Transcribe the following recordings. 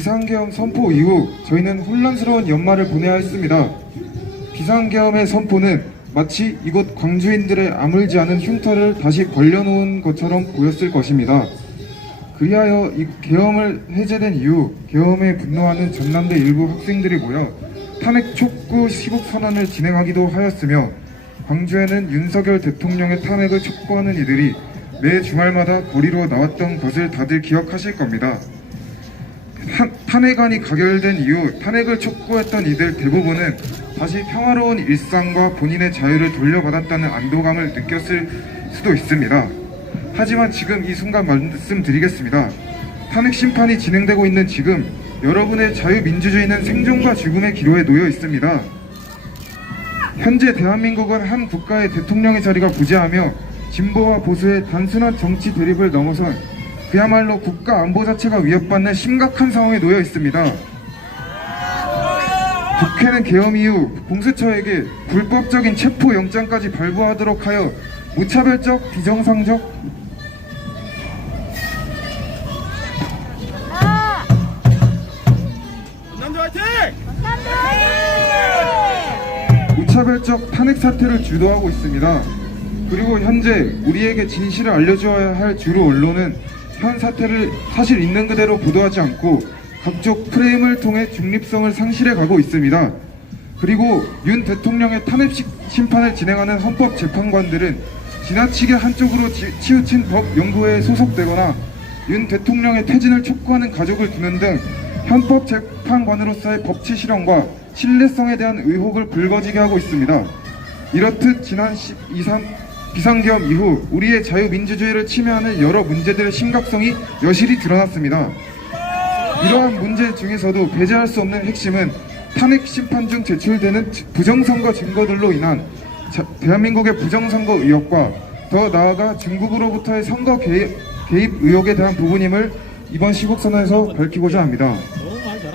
비상계엄 선포 이후 저희는 혼란스러운 연말을 보내야 했습니다. 비상계엄의 선포는 마치 이곳 광주인들의 아물지 않은 흉터를 다시 벌려놓은 것처럼 보였을 것입니다. 그리하여 이 계엄을 해제된 이후 계엄에 분노하는 전남대 일부 학생들이 모여 탄핵 촉구 시국선언을 진행하기도 하였으며, 광주에는 윤석열 대통령의 탄핵을 촉구하는 이들이 매 주말마다 거리로 나왔던 것을 다들 기억하실 겁니다. 탄핵안이 가결된 이후 탄핵을 촉구했던 이들 대부분은 다시 평화로운 일상과 본인의 자유를 돌려받았다는 안도감을 느꼈을 수도 있습니다. 하지만 지금 이 순간 말씀드리겠습니다. 탄핵 심판이 진행되고 있는 지금 여러분의 자유민주주의는 생존과 죽음의 기로에 놓여 있습니다. 현재 대한민국은 한 국가의 대통령의 자리가 부재하며 진보와 보수의 단순한 정치 대립을 넘어선 그야말로 국가 안보 자체가 위협받는 심각한 상황에 놓여 있습니다. 국회는 계엄 이후 공수처에게 불법적인 체포영장까지 발부하도록 하여 무차별적, 비정상적, 무차별적 탄핵 사태를 주도하고 있습니다. 그리고 현재 우리에게 진실을 알려줘야 할 주류 언론은 현 사태를 사실 있는 그대로 보도하지 않고 각종 프레임을 통해 중립성을 상실해 가고 있습니다. 그리고 윤 대통령의 탄핵 심판을 진행하는 헌법재판관들은 지나치게 한쪽으로 치우친 법연구회에 소속되거나 윤 대통령의 퇴진을 촉구하는 가족을 두는 등 헌법재판관으로서의 법치 실현과 신뢰성에 대한 의혹을 불거지게 하고 있습니다. 이렇듯 지난 비상계엄 이후 우리의 자유민주주의를 침해하는 여러 문제들의 심각성이 여실히 드러났습니다. 이러한 문제 중에서도 배제할 수 없는 핵심은 탄핵 심판 중 제출되는 부정선거 증거들로 인한 대한민국의 부정선거 의혹과 더 나아가 중국으로부터의 선거 개입 의혹에 대한 부분임을 이번 시국선언에서 밝히고자 합니다.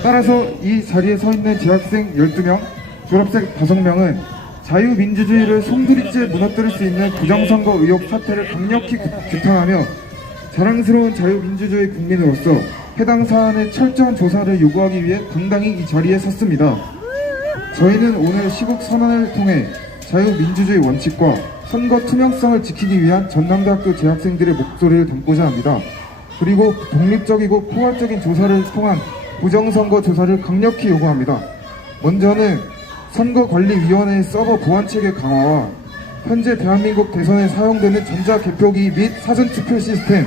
따라서 이 자리에 서 있는 재학생 12명, 졸업생 5명은 자유민주주의를 송두리째 무너뜨릴 수 있는 부정선거 의혹 사태를 강력히 규탄하며 자랑스러운 자유민주주의 국민으로서 해당 사안의 철저한 조사를 요구하기 위해 당당히 이 자리에 섰습니다. 저희는 오늘 시국선언을 통해 자유민주주의 원칙과 선거 투명성을 지키기 위한 전남대학교 재학생들의 목소리를 담고자 합니다. 그리고 독립적이고 포괄적인 조사를 통한 부정선거 조사를 강력히 요구합니다. 먼저는 선거관리위원회의 서버 보안체계 강화와 현재 대한민국 대선에 사용되는 전자개표기 및 사전투표 시스템,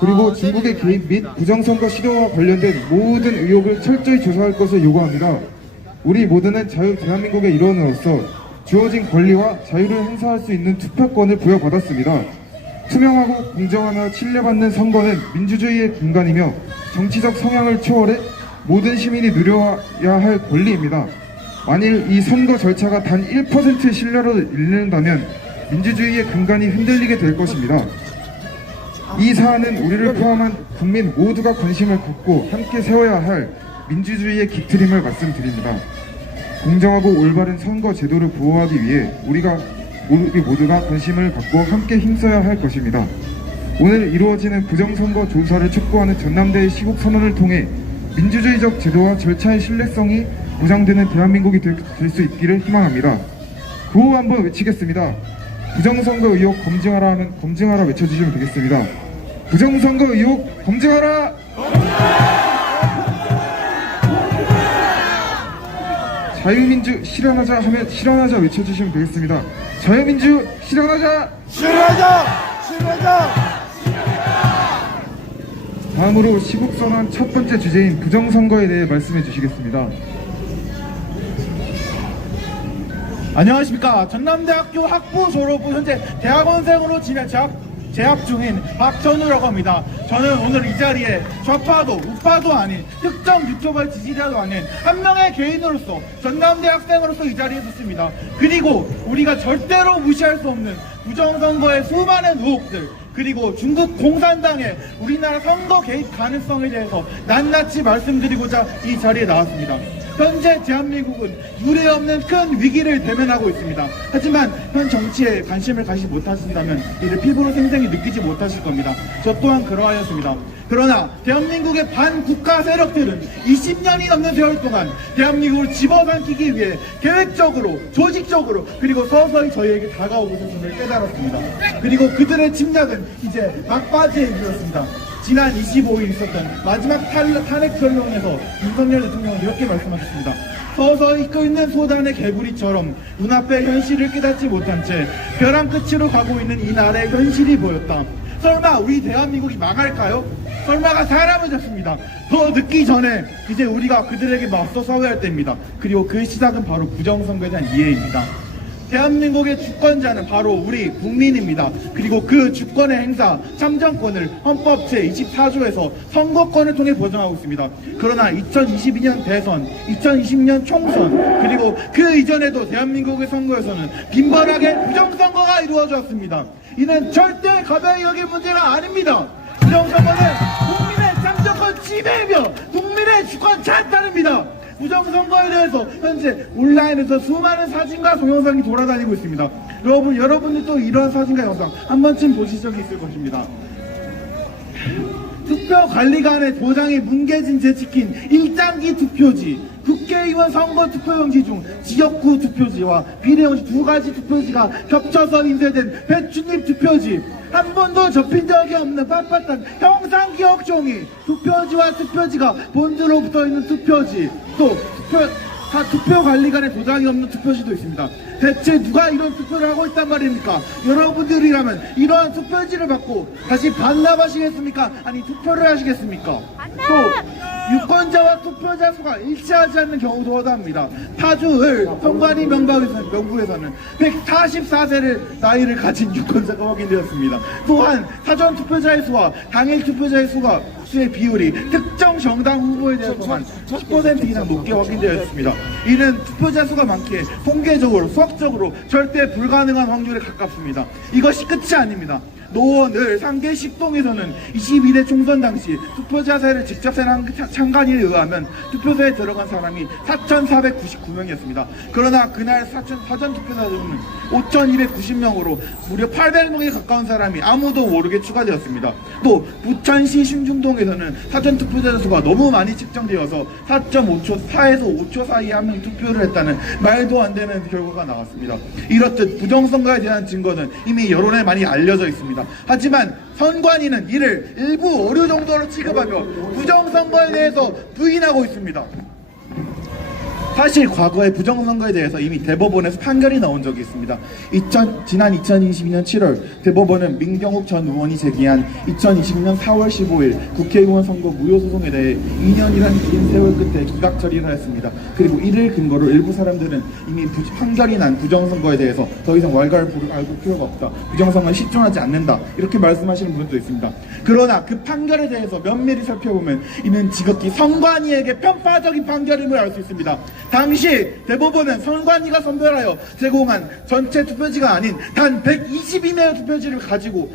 그리고 중국의 개입 및 부정선거 시도와 관련된 모든 의혹을 철저히 조사할 것을 요구합니다. 우리 모두는 대한민국의 일원으로서 주어진 권리와 자유를 행사할 수 있는 투표권을 부여받았습니다. 투명하고 공정하며 신뢰받는 선거는 민주주의의 근간이며 정치적 성향을 초월해 모든 시민이 누려야 할 권리입니다. 만일 이 선거 절차가 단 1%의 신뢰를 잃는다면 민주주의의 근간이 흔들리게 될 것입니다. 이 사안은 우리를 포함한 국민 모두가 관심을 갖고 함께 세워야 할 민주주의의 깃트림을 말씀드립니다. 공정하고 올바른 선거 제도를 보호하기 위해 우리 모두가 관심을 갖고 함께 힘써야 할 것입니다. 오늘 이루어지는 부정선거 조사를 촉구하는 전남대의 시국선언을 통해 민주주의적 제도와 절차의 신뢰성이 보장되는 대한민국이 될 수 있기를 희망합니다. 구호 한번 외치겠습니다. 부정선거 의혹 검증하라 하면 검증하라 외쳐주시면 되겠습니다. 부정선거 의혹 검증하라! 자유민주 실현하자 하면 실현하자 외쳐주시면 되겠습니다. 자유민주 실현하자! 실현하자! 실현하자! 다음으로 시국선언 첫 번째 주제인 부정선거에 대해 말씀해 주시겠습니다. 안녕하십니까. 전남대학교 학부 졸업 후 현재 대학원생으로 재학 중인 박전우라고 합니다. 저는 오늘 이 자리에 좌파도 우파도 아닌 특정 유튜버 지지자도 아닌 한 명의 개인으로서 전남대 학생으로서 이 자리에 섰습니다. 그리고 우리가 절대로 무시할 수 없는 부정선거의 수많은 의혹들, 그리고 중국 공산당의 우리나라 선거 개입 가능성에 대해서 낱낱이 말씀드리고자 이 자리에 나왔습니다. 현재 대한민국은 유례없는 큰 위기를 대면하고 있습니다. 하지만 현 정치에 관심을 가지지 못하신다면 이를 피부로 생생히 느끼지 못하실 겁니다. 저 또한 그러하였습니다. 그러나 대한민국의 반국가 세력들은 20년이 넘는 세월 동안 대한민국을 집어삼키기 위해 계획적으로, 조직적으로, 그리고 서서히 저희에게 다가오고 있음을 깨달았습니다. 그리고 그들의 침략은 이제 막바지에 이르렀습니다. 지난 25일 있었던 마지막 탄핵 설명에서 윤석열 대통령은 이렇게 말씀하셨습니다. 서서히 끓는 소단의 개구리처럼 눈앞의 현실을 깨닫지 못한 채 벼랑 끝으로 가고 있는 이 나라의 현실이 보였다. 설마 우리 대한민국이 망할까요? 설마가 사람을 잡습니다. 더 늦기 전에 이제 우리가 그들에게 맞서 싸워야 할 때입니다. 그리고 그 시작은 바로 부정선거에 대한 이해입니다. 대한민국의 주권자는 바로 우리 국민입니다. 그리고 그 주권의 행사, 참정권을 헌법 제24조에서 선거권을 통해 보장하고 있습니다. 그러나 2022년 대선, 2020년 총선, 그리고 그 이전에도 대한민국의 선거에서는 빈번하게 부정선거가 이루어져 왔습니다. 이는 절대 가벼이 여길 문제가 아닙니다. 부정선거는 국민의 참정권 침해이며 국민의 주권 찬탈입니다. 부정선거에 대해서 현재 온라인에서 수많은 사진과 동영상이 돌아다니고 있습니다. 여러분들도 이러한 사진과 영상 한 번쯤 보신 적이 있을 것입니다. 투표관리관의 도장이 뭉개진 채 찍힌 1단기 투표지, 국회의원 선거 투표용지 중 지역구 투표지와 비례용지 두 가지 투표지가 겹쳐서 인쇄된 배춧잎 투표지, 한 번도 접힌 적이 없는 빳빳한 형상기억 종이, 투표지와 투표지가 본드로 붙어있는 투표지, 또 투표관리관의 도장이 없는 투표지도 있습니다. 대체 누가 이런 투표를 하고 있단 말입니까? 여러분들이라면 이러한 투표지를 받고 다시 반납하시겠습니까? 아니 투표를 하시겠습니까? 또 유권자와 투표자 수가 일치하지 않는 경우도 허다합니다. 파주을 선관위 명부에서는 144세를 나이를 가진 유권자가 확인되었습니다. 또한 사전 투표자의 수와 당일 투표자의 수의 비율이 특정 정당 후보에 대해서만 10% 이상 높게 확인되었습니다. 이는 투표자 수가 많기에 통계적으로, 수학적으로 절대 불가능한 확률에 가깝습니다. 이것이 끝이 아닙니다. 노원을 상계 10동에서는 22대 총선 당시 투표자 세를 직접 세는 참관인에 의하면 투표소에 들어간 사람이 4,499명이었습니다. 그러나 그날 사전 투표자 수는 5,290명으로 무려 800명에 가까운 사람이 아무도 모르게 추가되었습니다. 또 부천시 신중동에서는 사전 투표자 수가 너무 많이 측정되어서 4에서 5초 사이에 한 명 투표를 했다는 말도 안 되는 결과가 나왔습니다. 이렇듯 부정선거에 대한 증거는 이미 여론에 많이 알려져 있습니다. 하지만 선관위는 이를 일부 오류 정도로 취급하며 부정선거에 대해서 부인하고 있습니다. 사실 과거의 부정선거에 대해서 이미 대법원에서 판결이 나온 적이 있습니다. 지난 2022년 7월 대법원은 민경욱 전 의원이 제기한 2020년 4월 15일 국회의원 선거 무효소송에 대해 2년이라는 긴 세월 끝에 기각 처리를 하였습니다. 그리고 이를 근거로 일부 사람들은 이미 판결이 난 부정선거에 대해서 더 이상 왈가를 앓을 필요가 없다, 부정선거는 실존하지 않는다, 이렇게 말씀하시는 분도 있습니다. 그러나 그 판결에 대해서 면밀히 살펴보면 이는 지극히 선관위에게 편파적인 판결임을 알 수 있습니다. 당시 대법원은 선관위가 선별하여 제공한 전체 투표지가 아닌 단 122명의 투표지를 가지고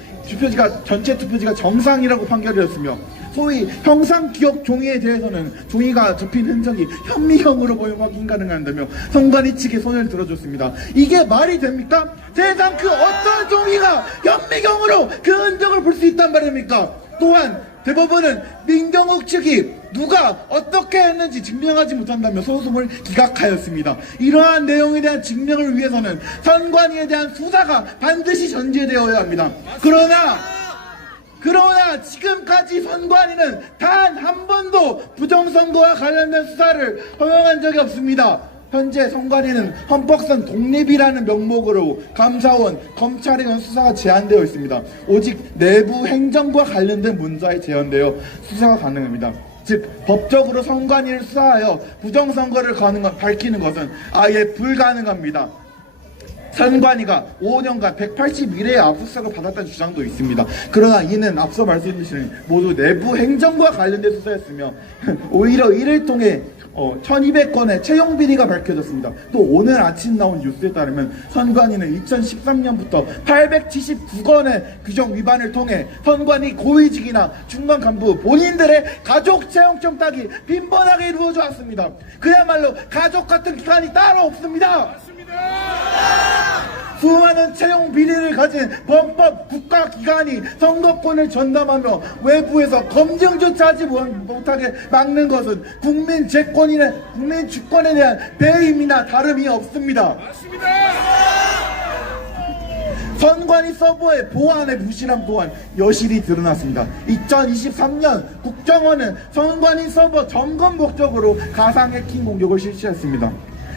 전체 투표지가 정상이라고 판결이었으며, 소위 형상기억 종이에 대해서는 종이가 접힌 흔적이 현미경으로 보여 확인 가능한다며 선관위 측에 손을 들어줬습니다. 이게 말이 됩니까? 세상 그 어떤 종이가 현미경으로 그 흔적을 볼 수 있단 말입니까? 또한 대법원은 민경욱 측이 누가 어떻게 했는지 증명하지 못한다며 소송을 기각하였습니다. 이러한 내용에 대한 증명을 위해서는 선관위에 대한 수사가 반드시 전제되어야 합니다. 그러나 지금까지 선관위는 단 한 번도 부정선거와 관련된 수사를 허용한 적이 없습니다. 현재 선관위는 헌법상 독립이라는 명목으로 감사원, 검찰에 의한 수사가 제한되어 있습니다. 오직 내부 행정과 관련된 문제에 제한되어 수사가 가능합니다. 즉 법적으로 선관위를 수사하여 부정선거를 밝히는 것은 아예 불가능합니다. 선관위가 5년간 181회의 압수수색을 받았다는 주장도 있습니다. 그러나 이는 앞서 말씀드린 모두 내부 행정과 관련된 수사였으며 오히려 이를 통해 1200건의 채용 비리가 밝혀졌습니다. 또 오늘 아침 나온 뉴스에 따르면 선관위는 2013년부터 879건의 규정 위반을 통해 선관위 고위직이나 중간 간부 본인들의 가족 채용 청탁이 빈번하게 이루어져 왔습니다. 그야말로 가족 같은 기관이 따로 없습니다. 수많은 채용 비리를 가진 범법 국가기관이 선거권을 전담하며 외부에서 검증조차 하지 못하게 막는 것은 국민 주권에 대한 배임이나 다름이 없습니다. 선관위 서버의 보안의 부실함 또한 여실히 드러났습니다. 2023년 국정원은 선관위 서버 점검 목적으로 가상 해킹 공격을 실시했습니다.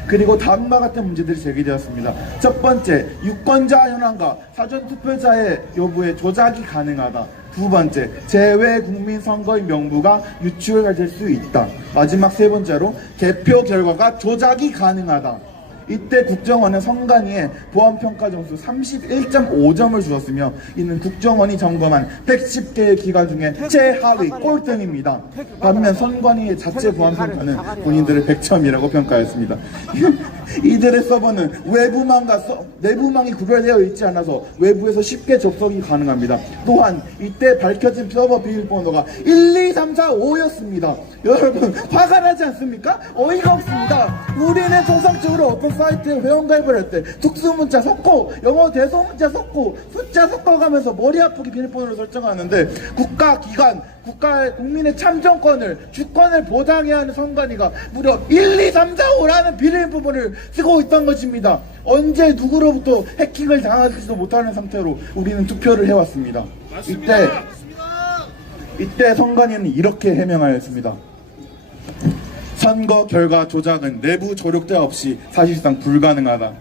그리고 다음과 같은 문제들이 제기되었습니다. 첫 번째, 유권자 현황과 사전투표자의 여부에 조작이 가능하다. 두 번째, 재외 국민 선거인 명부가 유출될 수 있다. 마지막 세 번째로, 개표 결과가 조작이 가능하다. 이때 국정원은 선관위에 보안평가 점수 31.5점을 주었으며 이는 국정원이 점검한 110개의 기관 중에 최하위 꼴등입니다. 반면 선관위의 자체 보안평가는 본인들의 100점이라고 평가했습니다. 이들의 서버는 외부망과 내부망이 구별되어 있지 않아서 외부에서 쉽게 접속이 가능합니다. 또한 이때 밝혀진 서버 비밀번호가 1, 2, 3, 4, 5였습니다. 여러분 화가 나지 않습니까? 어이가 없습니다. 우리는 통상적으로 어떤 사이트에 회원가입을 할 때 특수문자 섞고 영어 대소문자 섞고 숫자 섞어가면서 머리 아프게 비밀번호를 설정하는데 국민의 참정권을 주권을 보장해야 하는 선관위가 무려 1, 2, 3, 4, 5라는 비밀 부분을 쓰고 있던 것입니다. 언제 누구로부터 해킹을 당하지도 못하는 상태로 우리는 투표를 해왔습니다. 이때 선관위는 이렇게 해명하였습니다. 선거 결과 조작은 내부 조력자 없이 사실상 불가능하다.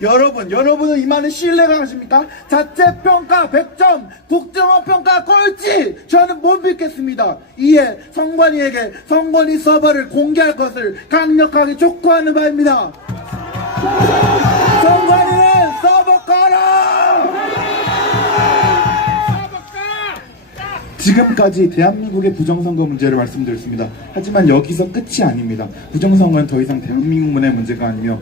여러분은 이만한 신뢰가 가십니까? 자체평가 100점, 국정원평가 꼴찌! 저는 못 믿겠습니다. 이에 선관위에게 선관위 서버를 공개할 것을 강력하게 촉구하는 바입니다. 선관위는 서버 꺼라! 지금까지 대한민국의 부정선거 문제를 말씀드렸습니다. 하지만 여기서 끝이 아닙니다. 부정선거는 더 이상 대한민국만의 문제가 아니며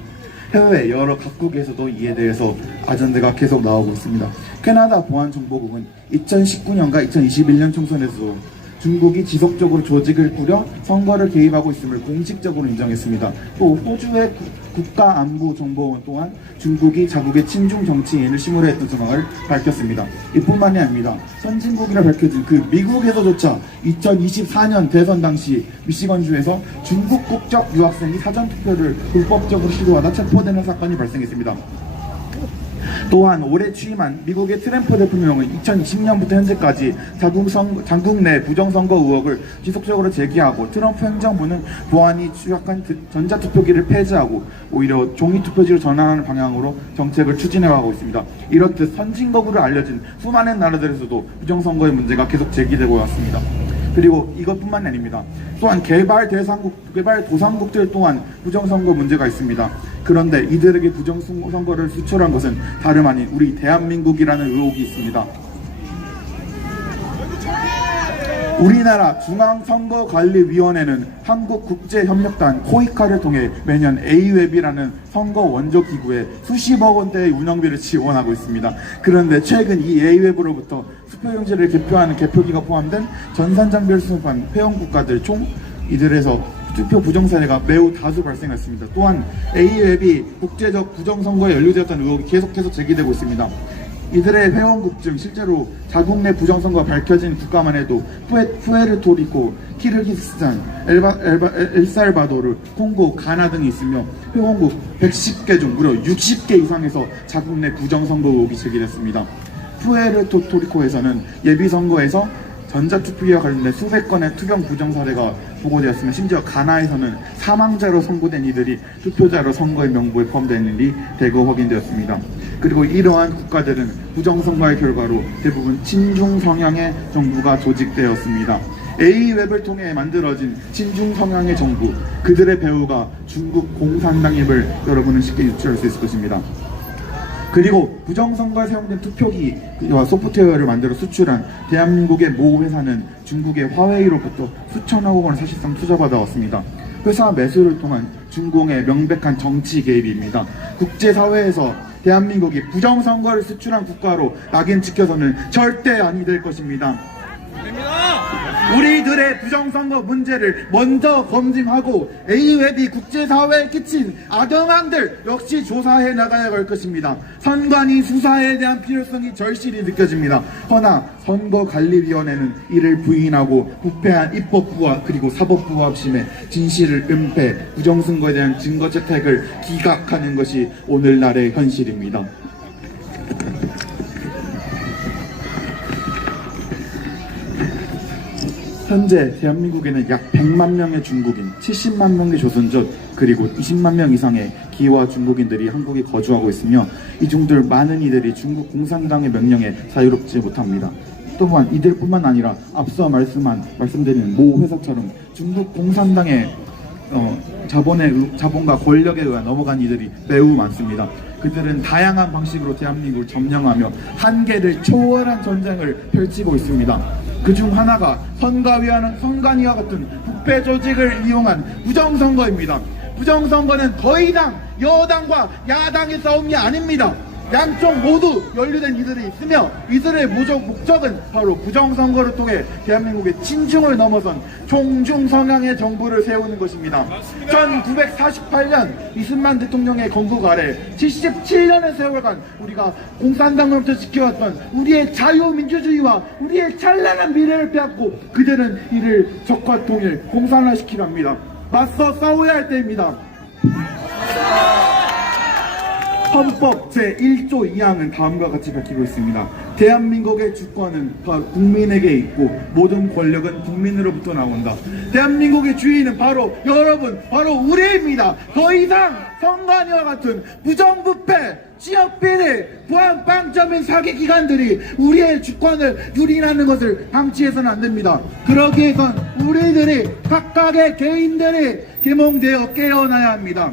해외 여러 각국에서도 이에 대해서 아전대가 계속 나오고 있습니다. 캐나다 보안정보국은 2019년과 2021년 총선에서도 중국이 지속적으로 조직을 꾸려 선거를 개입하고 있음을 공식적으로 인정했습니다. 또 호주의 국가안보정보원 또한 중국이 자국의 친중 정치인을 시무해했던 전망을 밝혔습니다. 이뿐만이 아닙니다. 선진국이라 밝혀진 그 미국에서조차 2024년 대선 당시 미시건주에서 중국 국적 유학생이 사전투표를 불법적으로 시도하다 체포되는 사건이 발생했습니다. 또한 올해 취임한 미국의 트럼프 대통령은 2020년부터 현재까지 자국 내 부정선거 의혹을 지속적으로 제기하고 트럼프 행정부는 보안이 취약한 전자투표기를 폐지하고 오히려 종이투표지로 전환하는 방향으로 정책을 추진해가고 있습니다. 이렇듯 선진국으로 알려진 수많은 나라들에서도 부정선거의 문제가 계속 제기되고 왔습니다. 그리고 이것뿐만이 아닙니다. 또한 개발도상국들 또한 부정선거 문제가 있습니다. 그런데 이들에게 부정선거를 수출한 것은 다름 아닌 우리 대한민국이라는 의혹이 있습니다. 우리나라 중앙선거관리위원회는 한국국제협력단 코이카를 통해 매년 A웹이라는 선거 원조기구에 수십억 원대의 운영비를 지원하고 있습니다. 그런데 최근 이 A웹으로부터 투표용지를 개표하는 개표기가 포함된 전산장비를 수집한 회원국가들 총 이들에서 투표 부정 사례가 매우 다수 발생했습니다. 또한 A웹이 국제적 부정선거에 연루되었다는 의혹이 계속해서 제기되고 있습니다. 이들의 회원국 중 실제로 자국 내 부정선거가 밝혀진 국가만 해도 푸에르토리코, 키르기스스탄, 엘살바도르, 콩고, 가나 등이 있으며 회원국 110개 중 무려 60개 이상에서 자국 내 부정선거 의혹이 제기됐습니다. 푸에르토리코에서는 예비선거에서 전자투표기와 관련된 수백 건의 투경 부정 사례가 보고되었으며 심지어 가나에서는 사망자로 선고된 이들이 투표자로 선거의 명부에 포함되는 일이 대거 확인되었습니다. 그리고 이러한 국가들은 부정선거의 결과로 대부분 친중 성향의 정부가 조직되었습니다. A웹을 통해 만들어진 친중 성향의 정부, 그들의 배후가 중국 공산당임을 여러분은 쉽게 유추할 수 있을 것입니다. 그리고 부정선거에 사용된 투표기와 소프트웨어를 만들어 수출한 대한민국의 모 회사는 중국의 화웨이로부터 수천억 원을 사실상 투자받아왔습니다. 회사 매수를 통한 중공의 명백한 정치 개입입니다. 국제사회에서 대한민국이 부정선거를 수출한 국가로 낙인 찍혀서는 절대 아니 될 것입니다. 우리들의 부정선거 문제를 먼저 검증하고 A웹이 국제사회에 끼친 악영향들 역시 조사해 나가야 할 것입니다. 선관위 수사에 대한 필요성이 절실히 느껴집니다. 허나 선거관리위원회는 이를 부인하고 부패한 입법부와 그리고 사법부와 합심해 진실을 은폐, 부정선거에 대한 증거 채택을 기각하는 것이 오늘날의 현실입니다. 현재 대한민국에는 약 100만 명의 중국인, 70만 명의 조선족, 그리고 20만 명 이상의 기와 중국인들이 한국에 거주하고 있으며 이 중들 많은 이들이 중국 공산당의 명령에 자유롭지 못합니다. 또한 이들뿐만 아니라 앞서 말씀드린 모 회사처럼 중국 공산당의 자본과 권력에 의해 넘어간 이들이 매우 많습니다. 그들은 다양한 방식으로 대한민국을 점령하며 한계를 초월한 전쟁을 펼치고 있습니다. 그중 하나가 선관위와 같은 부패 조직을 이용한 부정선거입니다. 부정선거는 더 이상 여당과 야당의 싸움이 아닙니다. 양쪽 모두 연루된 이들이 있으며 이들의 목적은 바로 부정선거를 통해 대한민국의 친중을 넘어선 종중 성향의 정부를 세우는 것입니다. 1948년 이승만 대통령의 건국 아래 77년의 세월간 우리가 공산당으로부터 지켜왔던 우리의 자유민주주의와 우리의 찬란한 미래를 빼앗고 그들은 이를 적화 통일 공산화시키려 합니다. 맞서 싸워야 할 때입니다. 헌법 제1조 2항은 다음과 같이 밝히고 있습니다. 대한민국의 주권은 바로 국민에게 있고 모든 권력은 국민으로부터 나온다. 대한민국의 주인은 바로 여러분, 바로 우리입니다. 더 이상 선관위와 같은 부정부패, 지역비리, 보안빵점인 사기기관들이 우리의 주권을 유린하는 것을 방치해서는 안 됩니다. 그러기 위해선 우리들이 각각의 개인들이 계몽되어 깨어나야 합니다.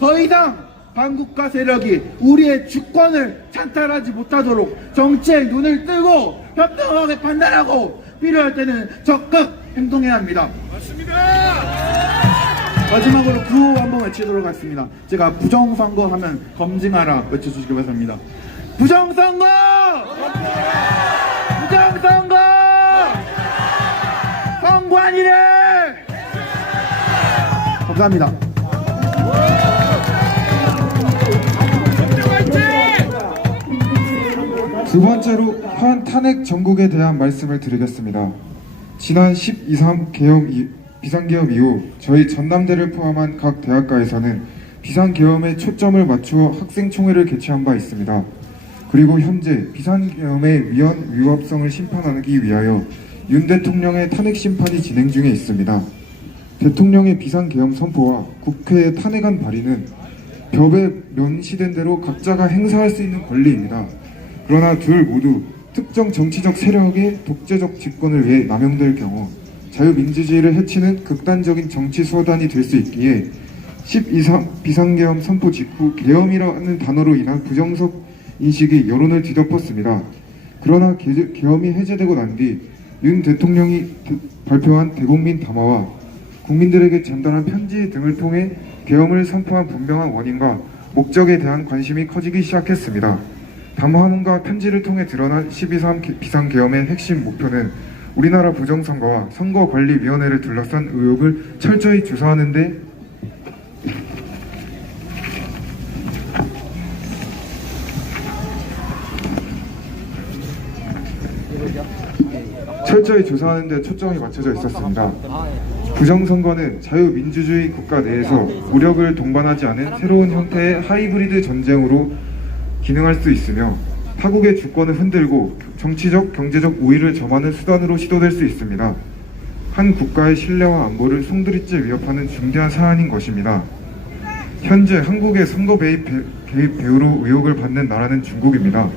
더 이상 반국가 세력이 우리의 주권을 찬탈하지 못하도록 정치에 눈을 뜨고 협동하게 판단하고 필요할 때는 적극 행동해야 합니다. 맞습니다. 마지막으로 구호 한번 외치도록 하겠습니다. 제가 부정선거 하면 검증하라 외쳐주시기 바랍니다. 부정선거! 부정선거! 선관위를! 감사합니다. 두 번째로 현 탄핵 정국에 대한 말씀을 드리겠습니다. 지난 12.3 비상계엄 이후 저희 전남대를 포함한 각 대학가에서는 비상계엄에 초점을 맞추어 학생총회를 개최한 바 있습니다. 그리고 현재 비상계엄의 위험성을 심판하기 위하여 윤 대통령의 탄핵 심판이 진행 중에 있습니다. 대통령의 비상계엄 선포와 국회의 탄핵안 발의는 법에 명시된 대로 각자가 행사할 수 있는 권리입니다. 그러나 둘 모두 특정 정치적 세력의 독재적 집권을 위해 남용될 경우 자유민주주의를 해치는 극단적인 정치 수단이 될 수 있기에 12.3 비상계엄 선포 직후 계엄이라는 단어로 인한 부정적 인식이 여론을 뒤덮었습니다. 그러나 계엄이 해제되고 난 뒤 윤 대통령이 발표한 대국민 담화와 국민들에게 전달한 편지 등을 통해 계엄을 선포한 분명한 원인과 목적에 대한 관심이 커지기 시작했습니다. 담화문과 편지를 통해 드러난 12.3 비상계엄의 핵심 목표는 우리나라 부정선거와 선거관리위원회를 둘러싼 의혹을 철저히 조사하는데 초점이 맞춰져 있었습니다. 부정선거는 자유민주주의 국가 내에서武力을 동반하지 않은 새로운 형태의 하이브리드 전쟁으로 기능할 수 있으며 타국의 주권을 흔들고 정치적, 경제적 우위를 점하는 수단으로 시도될 수 있습니다. 한 국가의 신뢰와 안보를 송두리째 위협하는 중대한 사안인 것입니다. 현재 한국의 선거 개입 배후로 의혹을 받는 나라는 중국입니다.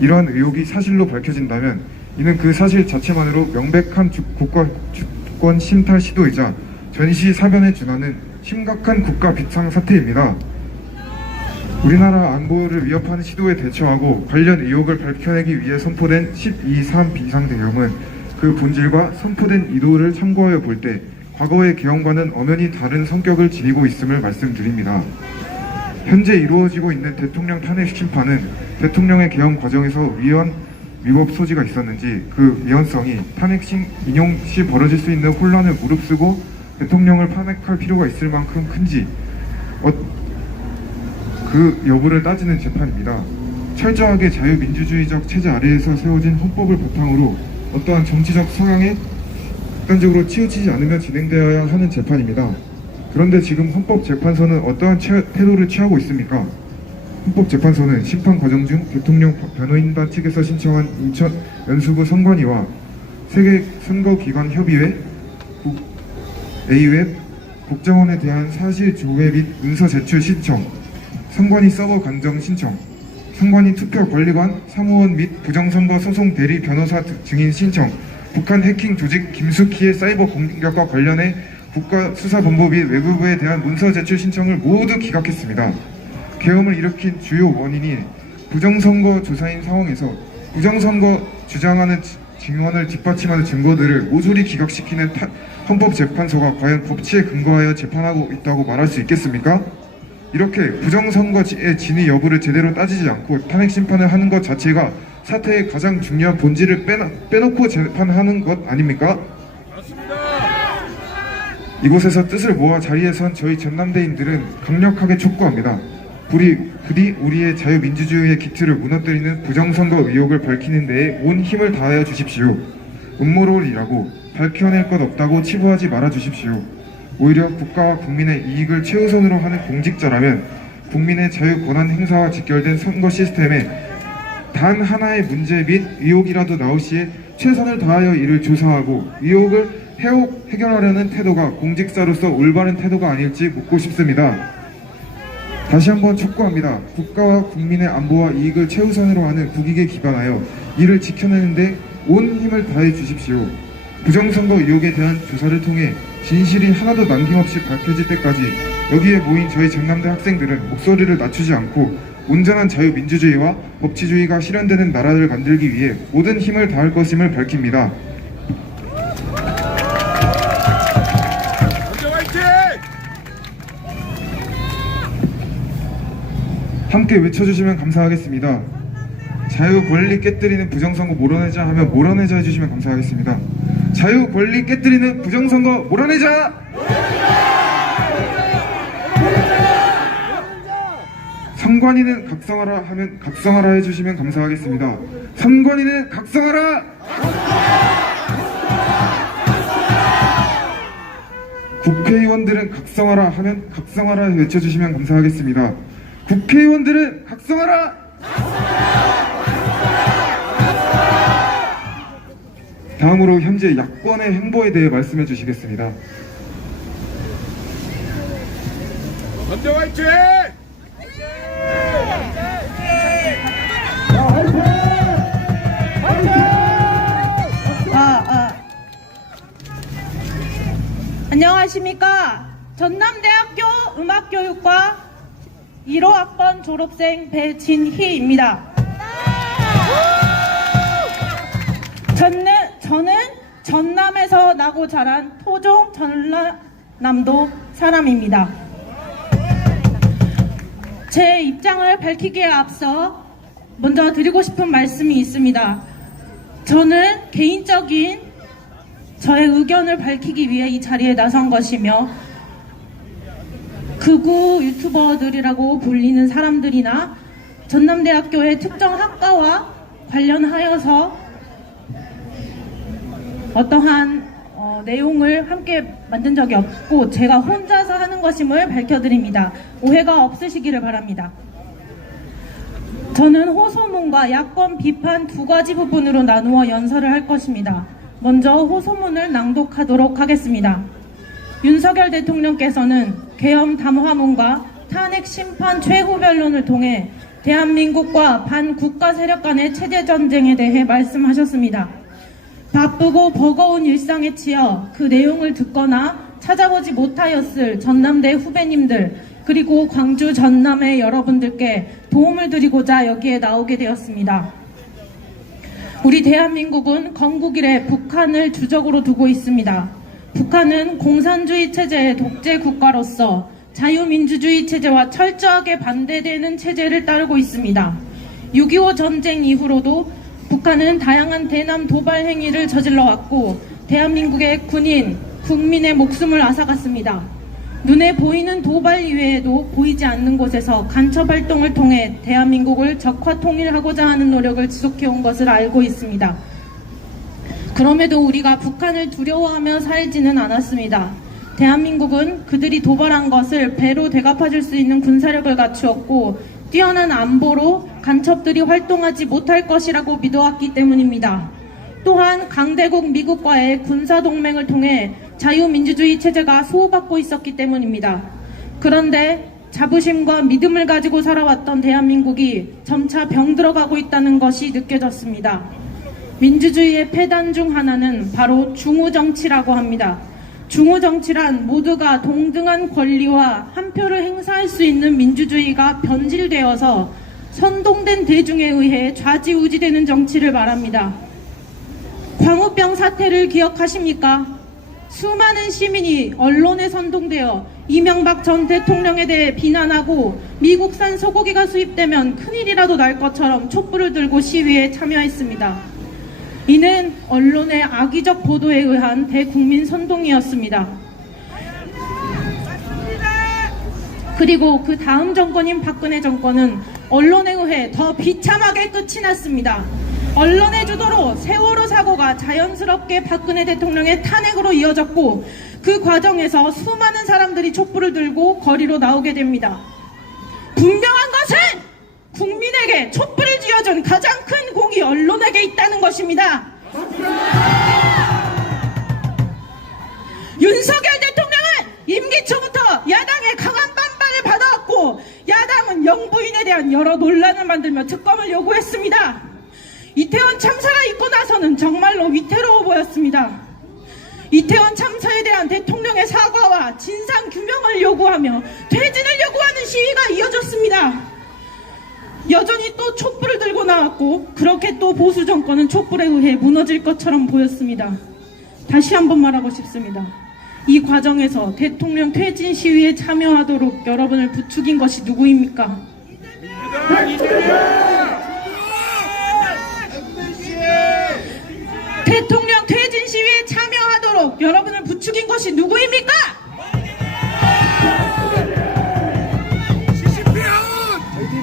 이러한 의혹이 사실로 밝혀진다면 이는 그 사실 자체만으로 명백한 국가 주권 신탈 시도이자 전시사변에 준하는 심각한 국가 비상사태입니다. 우리나라 안보를 위협하는 시도에 대처하고 관련 의혹을 밝혀내기 위해 선포된 12.3 비상계엄은 그 본질과 선포된 의도를 참고하여 볼 때 과거의 계엄과는 엄연히 다른 성격을 지니고 있음을 말씀드립니다. 현재 이루어지고 있는 대통령 탄핵 심판은 대통령의 계엄 과정에서 위헌 위법 소지가 있었는지 그 위헌성이 탄핵 인용 시 벌어질 수 있는 혼란을 무릅쓰고 대통령을 탄핵할 필요가 있을 만큼 큰지 그 여부를 따지는 재판입니다. 철저하게 자유민주주의적 체제 아래에서 세워진 헌법을 바탕으로 어떠한 정치적 성향에 극단적으로 치우치지 않으면 진행되어야 하는 재판입니다. 그런데 지금 헌법재판소는 어떠한 태도를 취하고 있습니까? 헌법재판소는 심판 과정 중 대통령 변호인단 측에서 신청한 인천 연수구 선관위와 세계 선거기관 협의회, A웹, 국정원에 대한 사실 조회 및 문서 제출 신청, 선관위 서버 감정 신청, 선관위 투표관리관, 사무원 및 부정선거 소송 대리 변호사 증인 신청, 북한 해킹 조직 김숙희의 사이버 공격과 관련해 국가수사본부 및 외교부에 대한 문서 제출 신청을 모두 기각했습니다. 계엄을 일으킨 주요 원인이 부정선거 조사인 상황에서 부정선거 주장하는 증언을 뒷받침하는 증거들을 모조리 기각시키는 헌법재판소가 과연 법치에 근거하여 재판하고 있다고 말할 수 있겠습니까? 이렇게 부정선거의 진위 여부를 제대로 따지지 않고 탄핵 심판을 하는 것 자체가 사태의 가장 중요한 본질을 빼놓고 재판하는 것 아닙니까? 맞습니다. 이곳에서 뜻을 모아 자리에 선 저희 전남대인들은 강력하게 촉구합니다. 부디 우리의 자유민주주의의 기틀을 무너뜨리는 부정선거 의혹을 밝히는 데에 온 힘을 다하여 주십시오. 음모론이라고 밝혀낼 것 없다고 치부하지 말아 주십시오. 오히려 국가와 국민의 이익을 최우선으로 하는 공직자라면 국민의 자유 권한 행사와 직결된 선거 시스템에 단 하나의 문제 및 의혹이라도 나올 시에 최선을 다하여 이를 조사하고 의혹을 해결하려는 태도가 공직자로서 올바른 태도가 아닐지 묻고 싶습니다. 다시 한번 촉구합니다. 국가와 국민의 안보와 이익을 최우선으로 하는 국익에 기반하여 이를 지켜내는데 온 힘을 다해 주십시오. 부정선거 의혹에 대한 조사를 통해 진실이 하나도 남김없이 밝혀질 때까지 여기에 모인 저희 전남대 학생들은 목소리를 낮추지 않고 온전한 자유민주주의와 법치주의가 실현되는 나라를 만들기 위해 모든 힘을 다할 것임을 밝힙니다. 함께 외쳐주시면 감사하겠습니다. 자유 권리 깨뜨리는 부정선거 몰아내자 하면 몰아내자 해주시면 감사하겠습니다. 자유 권리 깨뜨리는 부정선거 몰아내자! 선관위는 각성하라 하면 각성하라 해주시면 감사하겠습니다. 선관위는 각성하라! 국회의원들은 각성하라 하면 각성하라 외쳐주시면 감사하겠습니다. 국회의원들은 각성하라! 다음으로 현재 야권의 행보에 대해 말씀해 주시겠습니다. 건대 화이팅! 안녕하십니까. 전남대학교 음악교육과 1호학번 졸업생 배진희입니다. 저는 전남에서 나고 자란 토종 전라남도 사람입니다. 제 입장을 밝히기에 앞서 먼저 드리고 싶은 말씀이 있습니다. 저는 개인적인 저의 의견을 밝히기 위해 이 자리에 나선 것이며 극우 유튜버들이라고 불리는 사람들이나 전남대학교의 특정 학과와 관련하여서 어떠한 내용을 함께 만든 적이 없고 제가 혼자서 하는 것임을 밝혀드립니다. 오해가 없으시기를 바랍니다. 저는 호소문과 야권 비판 두 가지 부분으로 나누어 연설을 할 것입니다. 먼저 호소문을 낭독하도록 하겠습니다. 윤석열 대통령께서는 계엄 담화문과 탄핵 심판 최후 변론을 통해 대한민국과 반국가 세력 간의 체제 전쟁에 대해 말씀하셨습니다. 바쁘고 버거운 일상에 치여 그 내용을 듣거나 찾아보지 못하였을 전남대 후배님들 그리고 광주 전남의 여러분들께 도움을 드리고자 여기에 나오게 되었습니다. 우리 대한민국은 건국 이래 북한을 주적으로 두고 있습니다. 북한은 공산주의 체제의 독재 국가로서 자유민주주의 체제와 철저하게 반대되는 체제를 따르고 있습니다. 6.25 전쟁 이후로도 북한은 다양한 대남 도발 행위를 저질러 왔고 대한민국의 군인, 국민의 목숨을 앗아갔습니다. 눈에 보이는 도발 이외에도 보이지 않는 곳에서 간첩 활동을 통해 대한민국을 적화 통일하고자 하는 노력을 지속해온 것을 알고 있습니다. 그럼에도 우리가 북한을 두려워하며 살지는 않았습니다. 대한민국은 그들이 도발한 것을 배로 되갚아줄 수 있는 군사력을 갖추었고 뛰어난 안보로 간첩들이 활동하지 못할 것이라고 믿어왔기 때문입니다. 또한 강대국 미국과의 군사동맹을 통해 자유민주주의 체제가 수호받고 있었기 때문입니다. 그런데 자부심과 믿음을 가지고 살아왔던 대한민국이 점차 병들어가고 있다는 것이 느껴졌습니다. 민주주의의 폐단 중 하나는 바로 중우정치라고 합니다. 중우정치란 모두가 동등한 권리와 한 표를 행사할 수 있는 민주주의가 변질되어서 선동된 대중에 의해 좌지우지되는 정치를 말합니다. 광우병 사태를 기억하십니까? 수많은 시민이 언론에 선동되어 이명박 전 대통령에 대해 비난하고 미국산 소고기가 수입되면 큰일이라도 날 것처럼 촛불을 들고 시위에 참여했습니다. 이는 언론의 악의적 보도에 의한 대국민 선동이었습니다. 그리고 그 다음 정권인 박근혜 정권은 언론에 의해 더 비참하게 끝이 났습니다. 언론의 주도로 세월호 사고가 자연스럽게 박근혜 대통령의 탄핵으로 이어졌고 그 과정에서 수많은 사람들이 촛불을 들고 거리로 나오게 됩니다. 분명한 것은 국민에게 촛불을 쥐어준 가장 큰 공이 언론에게 있다는 것입니다. 윤석열 대통령은 임기 초부터 야당의 강한 반발을 받아왔고 야당은 영부인에 대한 여러 논란을 만들며 특검을 요구했습니다. 이태원 참사가 있고 나서는 정말로 위태로워 보였습니다. 이태원 참사에 대한 대통령의 사과와 진상 규명을 요구하며 퇴진을 요구하는 시위가 이어졌습니다. 여전히 또 촛불을 들고 나왔고 그렇게 또 보수 정권은 촛불에 의해 무너질 것처럼 보였습니다. 다시 한번 말하고 싶습니다. 이 과정에서 대통령 퇴진 시위에 참여하도록 여러분을 부추긴 것이 누구입니까? 대통령 퇴진 시위에 참여하도록 여러분을 부추긴 것이 누구입니까?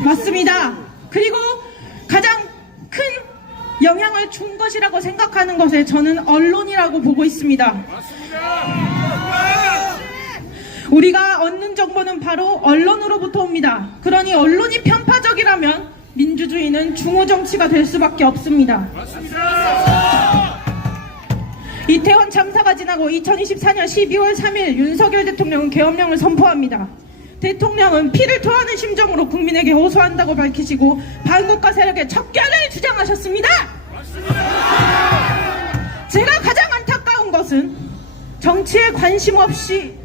맞습니다. 그리고 가장 큰 영향을 준 것이라고 생각하는 것에 저는 언론이라고 보고 있습니다. 우리가 얻는 정보는 바로 언론으로부터 옵니다. 그러니 언론이 편파적이라면 민주주의는 중우정치가 될 수밖에 없습니다. 이태원 참사가 지나고 2024년 12월 3일 윤석열 대통령은 계엄령을 선포합니다. 대통령은 피를 토하는 심정으로 국민에게 호소한다고 밝히시고 반국가 세력의 척결을 주장하셨습니다. 제가 가장 안타까운 것은 정치에 관심 없이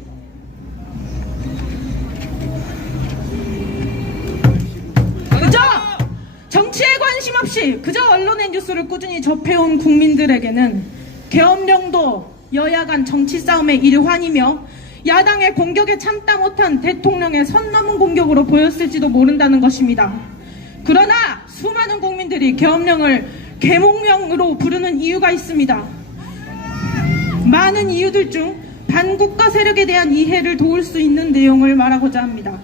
정치에 관심 없이 그저 언론의 뉴스를 꾸준히 접해온 국민들에게는 계엄령도 여야 간 정치 싸움의 일환이며 야당의 공격에 참다 못한 대통령의 선 넘은 공격으로 보였을지도 모른다는 것입니다. 그러나 수많은 국민들이 계엄령을 계몽령으로 부르는 이유가 있습니다. 많은 이유들 중 반국가 세력에 대한 이해를 도울 수 있는 내용을 말하고자 합니다.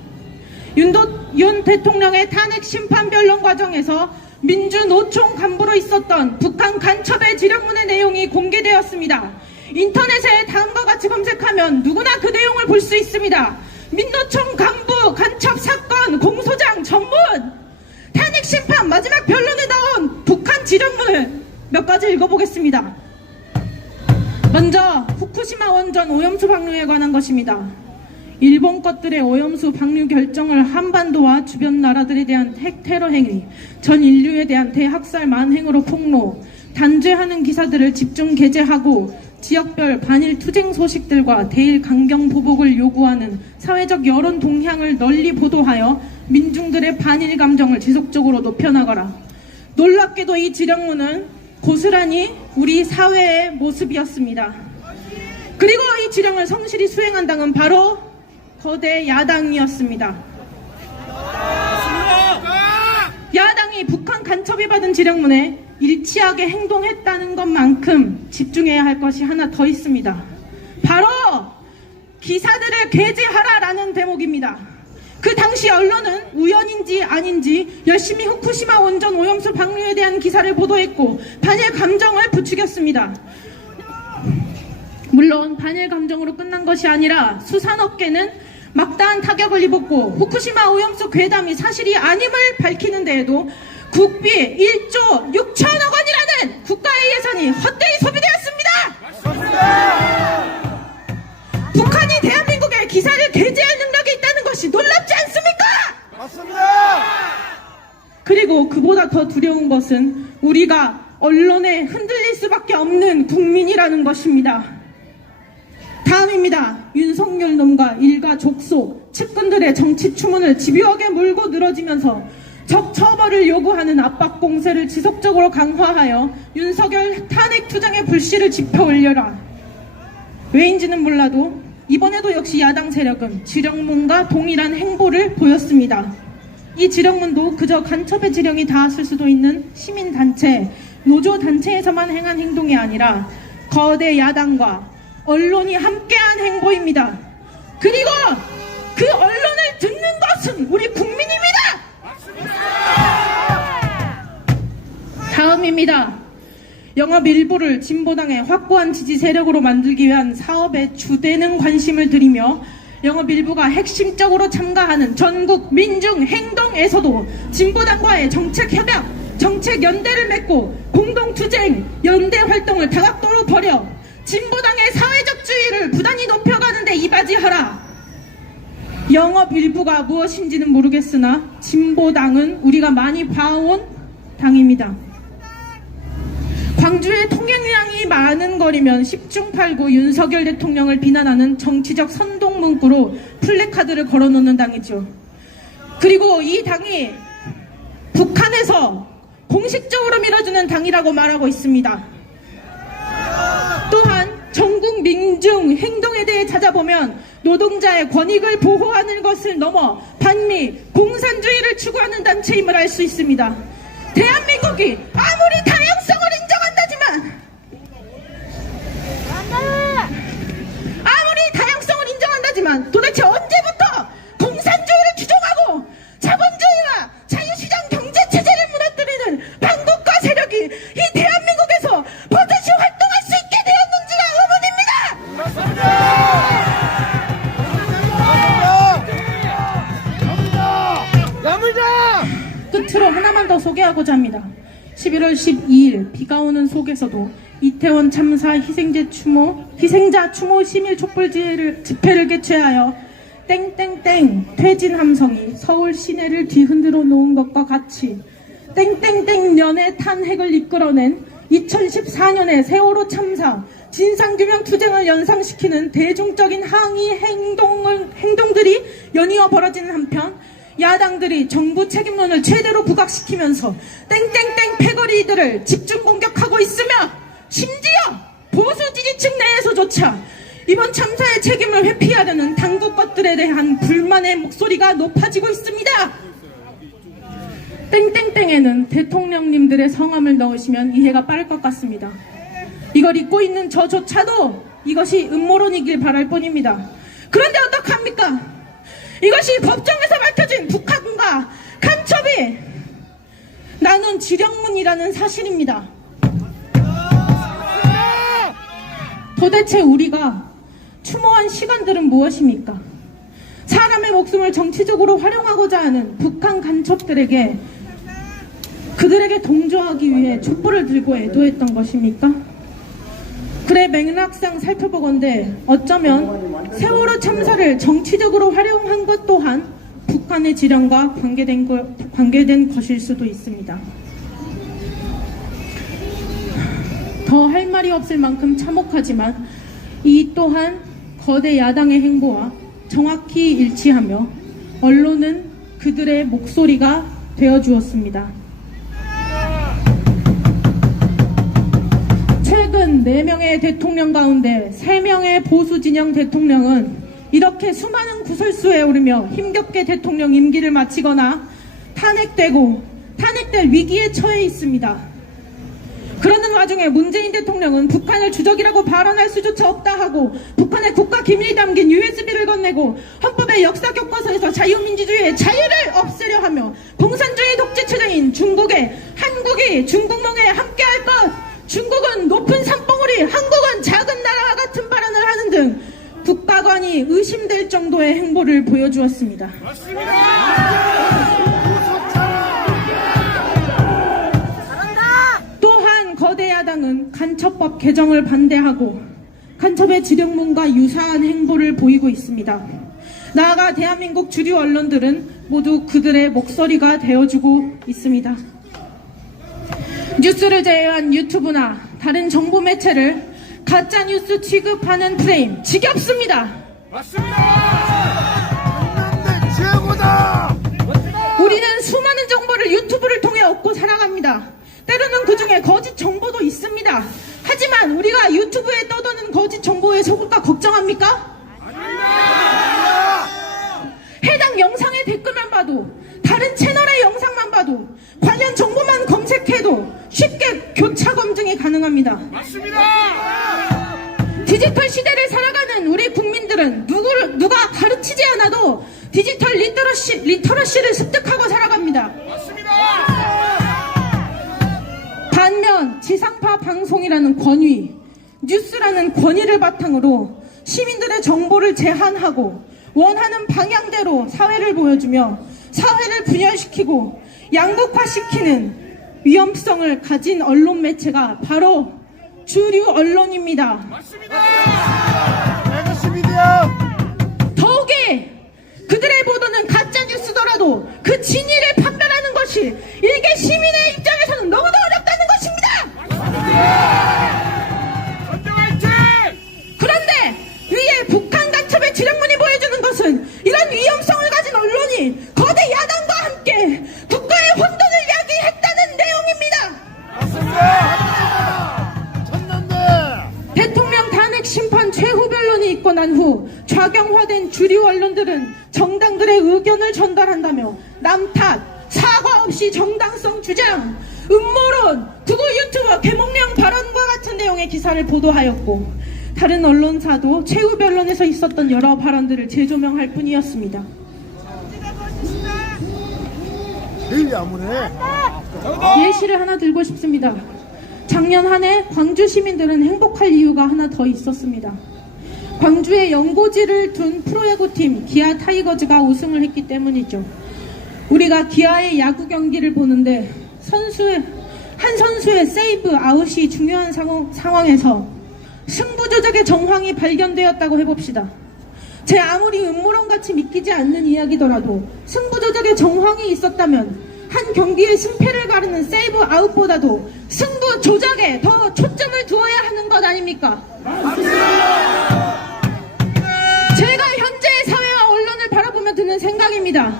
윤 대통령의 탄핵 심판 변론 과정에서 민주노총 간부로 있었던 북한 간첩의 지령문의 내용이 공개되었습니다. 인터넷에 다음과 같이 검색하면 누구나 그 내용을 볼 수 있습니다. 민노총 간부 간첩 사건 공소장 전문 탄핵 심판 마지막 변론에 나온 북한 지령문을 몇 가지 읽어보겠습니다. 먼저 후쿠시마 원전 오염수 방류에 관한 것입니다. 일본 것들의 오염수 방류 결정을 한반도와 주변 나라들에 대한 핵 테러 행위, 전 인류에 대한 대학살 만행으로 폭로, 단죄하는 기사들을 집중 게재하고 지역별 반일 투쟁 소식들과 대일 강경 보복을 요구하는 사회적 여론 동향을 널리 보도하여 민중들의 반일 감정을 지속적으로 높여나가라. 놀랍게도 이 지령문은 고스란히 우리 사회의 모습이었습니다. 그리고 이 지령을 성실히 수행한 당은 바로 거대 야당이었습니다. 야당이 북한 간첩이 받은 지령문에 일치하게 행동했다는 것만큼 집중해야 할 것이 하나 더 있습니다. 바로 기사들을 게재하라라는 대목입니다. 그 당시 언론은 우연인지 아닌지 열심히 후쿠시마 원전 오염수 방류에 대한 기사를 보도했고 반일 감정을 부추겼습니다. 물론 반일 감정으로 끝난 것이 아니라 수산업계는 막다한 타격을 입었고 후쿠시마 오염수 괴담이 사실이 아님을 밝히는 데에도 국비 1조 6천억 원이라는 국가의 예산이 헛되이 소비되었습니다. 북한이 대한민국에 기사를 게재할 능력이 있다는 것이 놀랍지 않습니까? 맞습니다. 그리고 그보다 더 두려운 것은 우리가 언론에 흔들릴 수밖에 없는 국민이라는 것입니다. 다음입니다. 윤석열 놈과 일가 족속 측근들의 정치 추문을 집요하게 몰고 늘어지면서 적처벌을 요구하는 압박 공세를 지속적으로 강화하여 윤석열 탄핵 투쟁의 불씨를 지펴 올려라. 왜인지는 몰라도 이번에도 역시 야당 세력은 지령문과 동일한 행보를 보였습니다. 이 지령문도 그저 간첩의 지령이 닿았을 수도 있는 시민단체, 노조단체에서만 행한 행동이 아니라 거대 야당과 언론이 함께한 행보입니다. 그리고 그 언론을 듣는 것은 우리 국민입니다. 다음입니다. 영업 일부를 진보당의 확고한 지지 세력으로 만들기 위한 사업에 주되는 관심을 들이며 영업 일부가 핵심적으로 참가하는 전국 민중 행동에서도 진보당과의 정책 협약, 정책 연대를 맺고 공동 투쟁, 연대 활동을 다각도로 벌여 진보당의 사회적 주의를 부단히 높여가는 데 이바지하라. 영업 일부가 무엇인지는 모르겠으나 진보당은 우리가 많이 봐온 당입니다. 광주에 통행량이 많은 거리면 10중 8구 윤석열 대통령을 비난하는 정치적 선동 문구로 플래카드를 걸어놓는 당이죠. 그리고 이 당이 북한에서 공식적으로 밀어주는 당이라고 말하고 있습니다. 또한 전국 민중 행동에 대해 찾아보면 노동자의 권익을 보호하는 것을 넘어 반미 공산주의를 추구하는 단체임을 알 수 있습니다. 대한민국이 아무리 다양성을 인정한다지만 도대체 언제부터 공산주의를 추종하고 자본주의와 자유시장 경제체제를 무너뜨리는 반국가 세력이 이 대한민국에서 버젓이 활동할 수 있게 되었는지가 의문입니다. 야물자! 끝으로 하나만 더 소개하고자 합니다. 11월 12일 비가 오는 속에서도 이태원 참사 희생자 추모 시민 촛불 집회를 개최하여 땡땡땡 퇴진 함성이 서울 시내를 뒤흔들어 놓은 것과 같이 땡땡땡 년의 탄핵을 이끌어낸 2014년의 세월호 참사 진상규명 투쟁을 연상시키는 대중적인 항의 행동들이 연이어 벌어지는 한편 야당들이 정부 책임론을 최대로 부각시키면서 땡땡땡 패거리들을 집중 공격하고 있으며 심지어 보수 지지층 내에서조차 이번 참사의 책임을 회피하려는 당국 것들에 대한 불만의 목소리가 높아지고 있습니다. 땡땡땡에는 대통령님들의 성함을 넣으시면 이해가 빠를 것 같습니다. 이걸 잊고 있는 저조차도 이것이 음모론이길 바랄 뿐입니다. 그런데 어떡합니까? 이것이 법정에서 밝혀진 북한과 간첩이 나눈 지령문이라는 사실입니다. 도대체 우리가 추모한 시간들은 무엇입니까? 사람의 목숨을 정치적으로 활용하고자 하는 북한 간첩들에게 그들에게 동조하기 위해 촛불을 들고 애도했던 것입니까? 그래 맥락상 살펴보건대 어쩌면 세월호 참사를 정치적으로 활용한 것 또한 북한의 지령과 관계된 것일 수도 있습니다. 더 할 말이 없을 만큼 참혹하지만 이 또한 거대 야당의 행보와 정확히 일치하며 언론은 그들의 목소리가 되어주었습니다. 최근 4명의 대통령 가운데 3명의 보수진영 대통령은 이렇게 수많은 구설수에 오르며 힘겹게 대통령 임기를 마치거나 탄핵될 위기에 처해 있습니다. 그러는 와중에 문재인 대통령은 북한을 주적이라고 발언할 수조차 없다 하고 북한의 국가 기밀이 담긴 USB를 건네고 헌법의 역사 교과서에서 자유민주주의의 자유를 없애려 하며 공산주의 독재 체제인 한국이 중국몽에 함께할 것, 중국은 높은 산봉우리, 한국은 작은 나라와 같은 발언을 하는 등 국가관이 의심될 정도의 행보를 보여주었습니다. 또한 거대 야당은 간첩법 개정을 반대하고 간첩의 지령문과 유사한 행보를 보이고 있습니다. 나아가 대한민국 주류 언론들은 모두 그들의 목소리가 되어주고 있습니다. 뉴스를 제외한 유튜브나 다른 정보 매체를 가짜뉴스 취급하는 프레임 지겹습니다. 맞습니다. 최고다. 우리는 수많은 정보를 유튜브를 통해 얻고 살아갑니다. 때로는 그 중에 거짓 정보도 있습니다. 하지만 우리가 유튜브에 떠도는 거짓 정보에 속을까 걱정합니까? 해당 영상의 댓글만 봐도, 다른 채널의 영상만 봐도, 관련 정보만 검색해도 쉽게 교차 검증이 가능합니다. 맞습니다. 디지털 시대를 살아가는 우리 국민들은 누가 가르치지 않아도 디지털 리터러시를 습득하고 살아갑니다. 반면 지상파 방송이라는 권위, 뉴스라는 권위를 바탕으로 시민들의 정보를 제한하고 원하는 방향대로 사회를 보여주며 사회를 분열시키고 양극화시키는 위험성을 가진 언론 매체가 바로 주류 언론입니다. 내가 시민이야. 더욱이 그들의 보도는 가짜 뉴스더라도 그 진위를 판별하는 것이 일개 시민의 입장에서는 너무도 어렵다는 것입니다. 그런데 위에 북한 간첩의 지령문이 보여주는 것은 이런 위험성을 가진 언론이 거대 야당과 함께 국가의 혼돈을 야기했다는 내용입니다. 대통령 탄핵 심판 최후 변론이 있고 난 후 좌경화된 주류 언론들은 정당들의 의견을 전달한다며 남탓, 사과 없이 정당성 주장, 음모론, 극우 유튜버 개몽령 발언과 같은 내용의 기사를 보도하였고 다른 언론사도 최후 변론에서 있었던 여러 발언들을 재조명할 뿐이었습니다. 예시를 하나 들고 싶습니다. 작년 한 해 광주 시민들은 행복할 이유가 하나 더 있었습니다. 광주에 연고지를 둔 프로야구팀 기아 타이거즈가 우승을 했기 때문이죠. 우리가 기아의 야구 경기를 보는데 한 선수의 세이브 아웃이 중요한 상황에서 승부 조작의 정황이 발견되었다고 해봅시다. 제 아무리 음모론같이 믿기지 않는 이야기더라도 승부 조작의 정황이 있었다면 한 경기의 승패를 가르는 세이브 아웃보다도 승부 조작에 더 초점을 두어야 하는 것 아닙니까? 제가 현재의 사회와 언론을 바라보며 드는 생각입니다.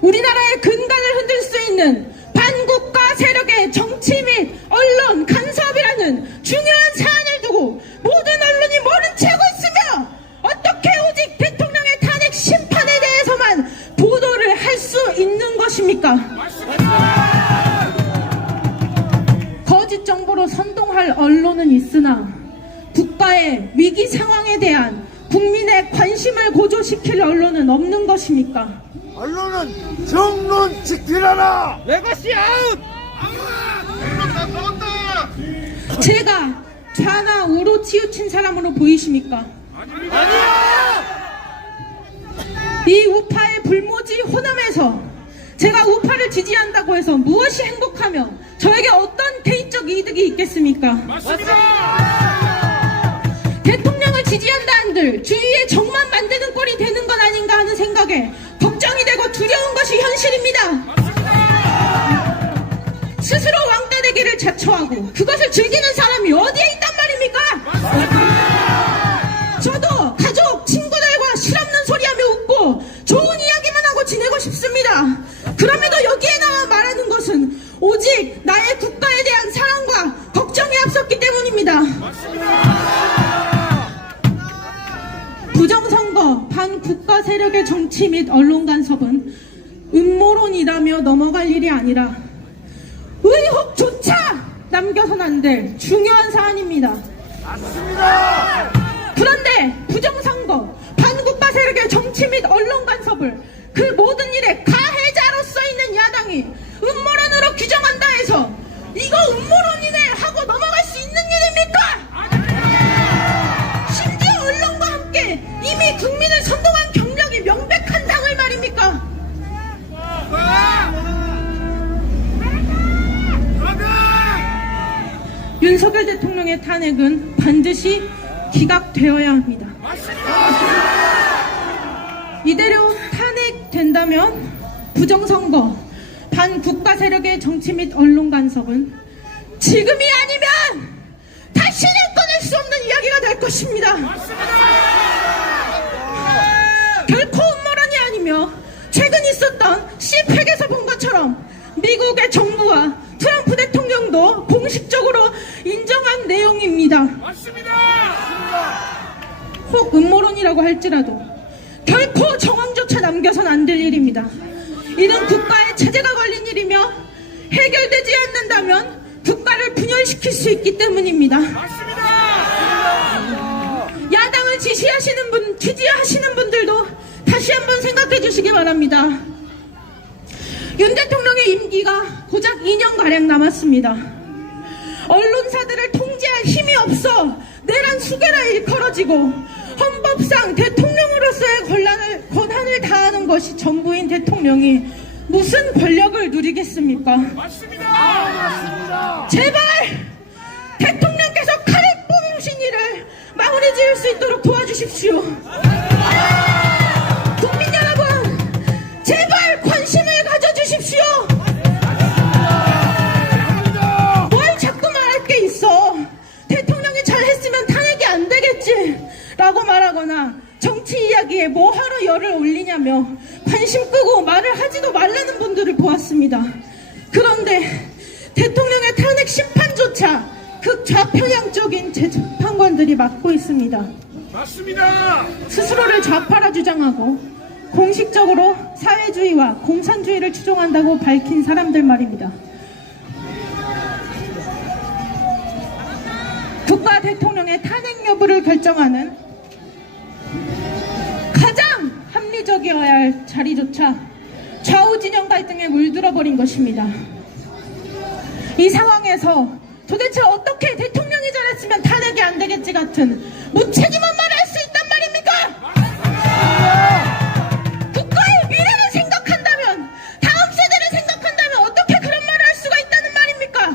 우리나라의 근간을 흔들 수 있는 반국가 세력의 정치 및 언론 간섭이라는 중요한 사안을 두고 모든 언론이 모른 채 하고 있으며 어떻게 오직 대통령의 탄핵 심판에 대해서만 보도를 할 수 있는 것입니까? 거짓 정보로 선동할 언론은 있으나 국가의 위기 상황에 대한 국민의 관심을 고조시킬 언론은 없는 것입니까? 언론은 정론 지키라라. 제가 좌나 우로 치우친 사람으로 보이십니까? 이 우파의 불모지 호남에서 제가 우파를 지지한다고 해서 무엇이 행복하며 저에게 어떤 개인적 이득이 있겠습니까? 대통령을 지지한다 한들 주위에 정만 만드는 꼴이 되는 건 아닌가 하는 생각에 걱정이 되고 두려운 것이 현실입니다. 스스로 왕따 되기를 자처하고 그것을 즐기는 사람이 어디에 있단 말입니까? 저도 가족, 친구들과 실없는 소리하며 웃고 좋은 이야기만 하고 지내고 싶습니다. 그럼에도 여기에 나와 말하는 것은 오직 나의 국가에 대한 사랑과 걱정이 앞섰기 때문입니다. 부정선거, 반국가 세력의 정치 및 언론 간섭은 음모론이라며 넘어갈 일이 아니라 의혹조차 남겨선 안 될 중요한 사안입니다. 맞습니다. 그런데 부정선거, 반국가 세력의 정치 및 언론 간섭을 그 모든 일의 가해자로서 있는 야당이 음모론으로 규정한다 해서 이거 음모론이네 하고 넘어갈 수 있는 일입니까? 심지어 언론과 함께 이미 국민을 선동한 경력이 명백한 당을 말입니까? 윤석열 대통령의 탄핵은 반드시 기각되어야 합니다. 이대로 탄핵된다면 부정선거, 반국가 세력의 정치 및 언론 간섭은 지금이 아니면 다시는 꺼낼 수 없는 이야기가 될 것입니다. 결코 음모론이 아니며 최근 있었던 CPEC에서 본 것처럼 미국의 정부와 트럼프 대통령도 공식적으로 인정한 내용입니다. 혹 음모론이라고 할지라도 결코 정황조차 남겨선 안 될 일입니다. 이는 국가의 체제가 걸린 일이며 해결되지 않는다면 국가를 분열시킬 수 있기 때문입니다. 야당을 지지하시는 분들도 다시 한번 생각해 주시기 바랍니다. 윤 대통령의 임기가 고작 2년가량 남았습니다. 언론사들을 통제할 힘이 없어 내란 수개라 일컬어지고 헌법상 대통령으로서의 권한을 다하는 것이 전부인 대통령이 무슨 권력을 누리겠습니까? 맞습니다. 제발 대통령께서 칼을 뽑으신 일을 마무리 지을 수 있도록 도와주십시오. 국민 여러분, 제발 관심을 가져주십시오. 뭘 자꾸 말할 게 있어. 대통령이 잘했으면 탄핵이 안 되겠지 라고 말하거나 정치 이야기에 뭐하러 열을 올리냐며 관심 끄고 말을 하지도 말라는 분들을 보았습니다. 그런데 대통령의 탄핵 심판조차 극좌편향적인 재판관들이 맡고 있습니다. 맞습니다. 스스로를 좌파라 주장하고 공식적으로 사회주의와 공산주의를 추종한다고 밝힌 사람들 말입니다. 국가 대통령의 탄핵 여부를 결정하는 가장 합리적이어야 할 자리조차 좌우 진영 갈등에 물들어버린 것입니다. 이 상황에서 도대체 어떻게 대통령이 잘했으면 탄핵이 안 되겠지 같은 무책임한 말을 할 수 있단 말입니까? 국가의 미래를 생각한다면, 다음 세대를 생각한다면 어떻게 그런 말을 할 수가 있다는 말입니까?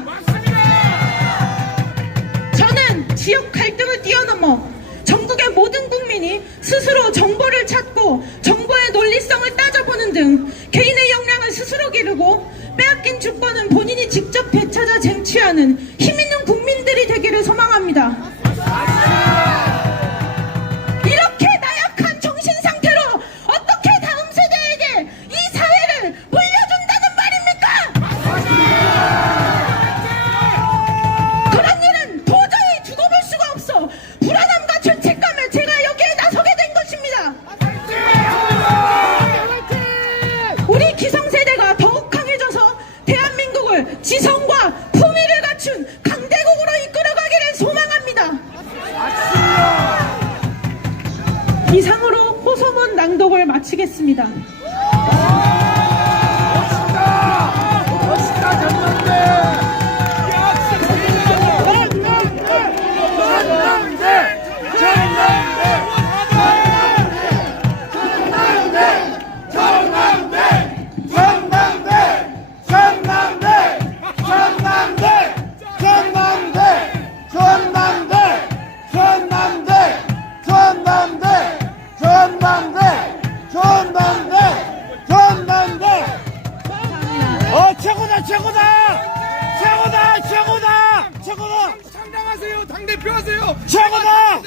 저는 지역 갈등을 뛰어넘어 전국의 모든 국민이 스스로 정보를 찾고 정보의 논리성을 따져보는 등 개인의 역량을 스스로 기르고 빼앗긴 주권은 본인이 직접 되찾아 쟁취하는 힘있는 국민들이 되기를 소망합니다. 이렇게 나약한 정신 상태로 어떻게 다음 세대에게 이 사회를 물려준다는 말입니까? 그런 일은 도저히 두고 볼 수가 없어. 불안함과 죄책감에 제가 여기에 나서게 된 것입니다. 우리 기성세대가 더욱 강해져서 대한민국을 지성과 품위를 갖춘 강대국으로 이끌어가기를 소망합니다. 이상으로 호소문 낭독을 마치겠습니다. 멋있다. 전남대. 최고다! 창당하세요. 당대표 하세요. 최고다!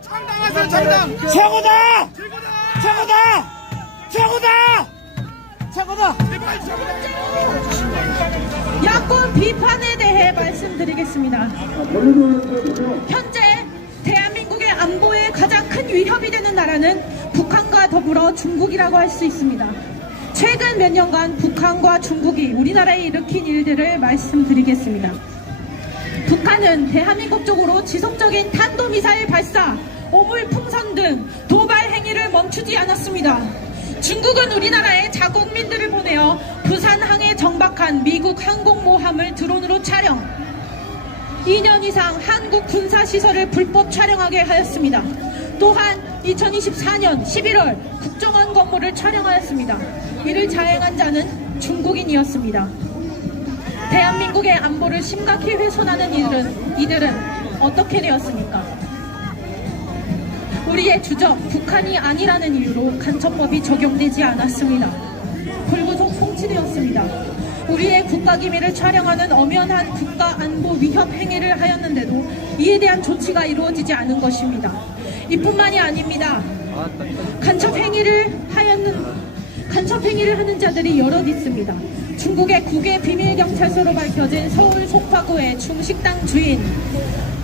창당하세요. 창당. 최고다! 최고다. 최고다! 제발 최고다. 야권 비판에 대해 말씀드리겠습니다. 현재 대한민국의 안보에 가장 큰 위협이 되는 나라는 북한과 더불어 중국이라고 할 수 있습니다. 최근 몇 년간 북한과 중국이 우리나라에 일으킨 일들을 말씀드리겠습니다. 북한은 대한민국 쪽으로 지속적인 탄도미사일 발사, 오물 풍선 등 도발 행위를 멈추지 않았습니다. 중국은 우리나라에 자국민들을 보내어 부산항에 정박한 미국 항공모함을 드론으로 촬영, 2년 이상 한국 군사시설을 불법 촬영하게 하였습니다. 또한 2024년 11월 국정원 건물을 촬영하였습니다. 이를 자행한 자는 중국인이었습니다. 대한민국의 안보를 심각히 훼손하는 이들은 어떻게 되었습니까? 우리의 주적 북한이 아니라는 이유로 간첩법이 적용되지 않았습니다. 불구속 송치되었습니다. 우리의 국가기밀을 촬영하는 엄연한 국가안보 위협 행위를 하였는데도 이에 대한 조치가 이루어지지 않은 것입니다. 이뿐만이 아닙니다. 간첩 행위를 하는 자들이 여럿 있습니다. 중국의 국외 비밀경찰서로 밝혀진 서울 송파구의 중식당 주인,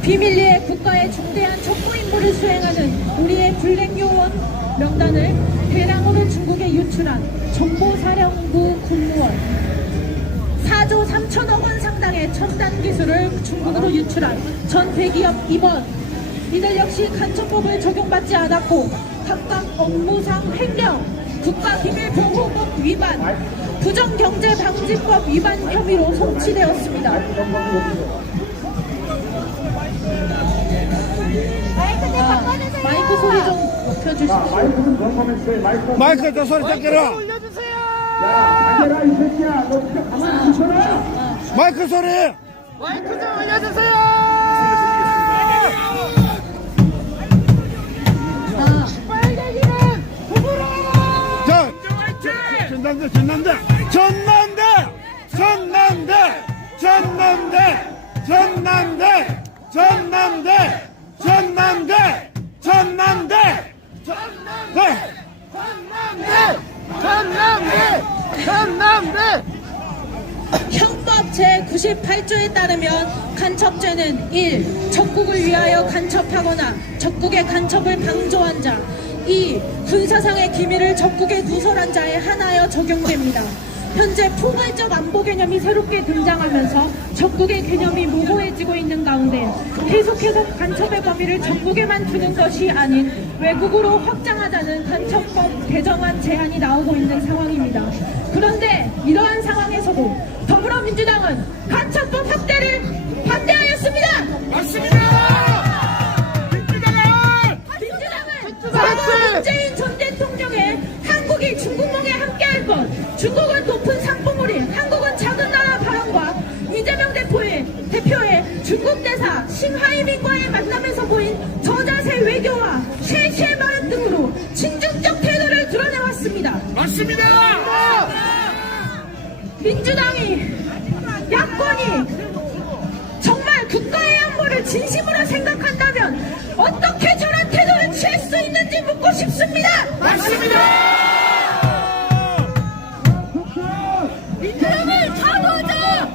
비밀리에 국가의 중대한 첩보 임무를 수행하는 우리의 블랙요원 명단을 대량으로 중국에 유출한 정보사령부 군무원, 4조 3천억 원 상당의 첨단 기술을 중국으로 유출한 전 대기업 임원, 이들 역시 간첩법을 적용받지 않았고 각각 업무상 횡령, 국가기밀보호법 위반, 부정경제방지법 위반 혐의로 송치되었습니다. 마이크 소리 좀 높여주십시오. 마이크 더 소리 작게라. 마이크 소리. 자, 전남대. 형법 제98조에 따르면 간첩죄는 1. 적국을 위하여 간첩하거나 적국의 간첩을 방조한 자, 2. 군사상의 기밀을 적국에 누설한 자에 한하여 적용됩니다. 현재 포괄적 안보 개념이 새롭게 등장하면서 적국의 개념이 모호해지고 있는 가운데 계속해서 간첩의 범위를 적국에만 두는 것이 아닌 외국으로 확장하자는 간첩법 개정안 제안이 나오고 있는 상황입니다. 그런데 이러한 상황에서도 더불어민주당은 간첩법 확대를 반대하였습니다. 맞습니다. 과거 문재인 전 대통령의 한국이 중국몽에 함께할 것, 중국은 높은 상봉우리, 한국은 작은 나라 발언과 이재명 대표의 중국 대사 싱하이민과의 만남에서 보인 저자세 외교와 쉐쉐 발언 등으로 친중적 태도를 드러내왔습니다. 맞습니다. 민주당이, 야권이 정말 국가의 안보를 진심으로 생각한다면 어떻게 저런 태도를 취할 수 있는지 묻고 싶습니다. 맞습니다. 민주당을 가보자!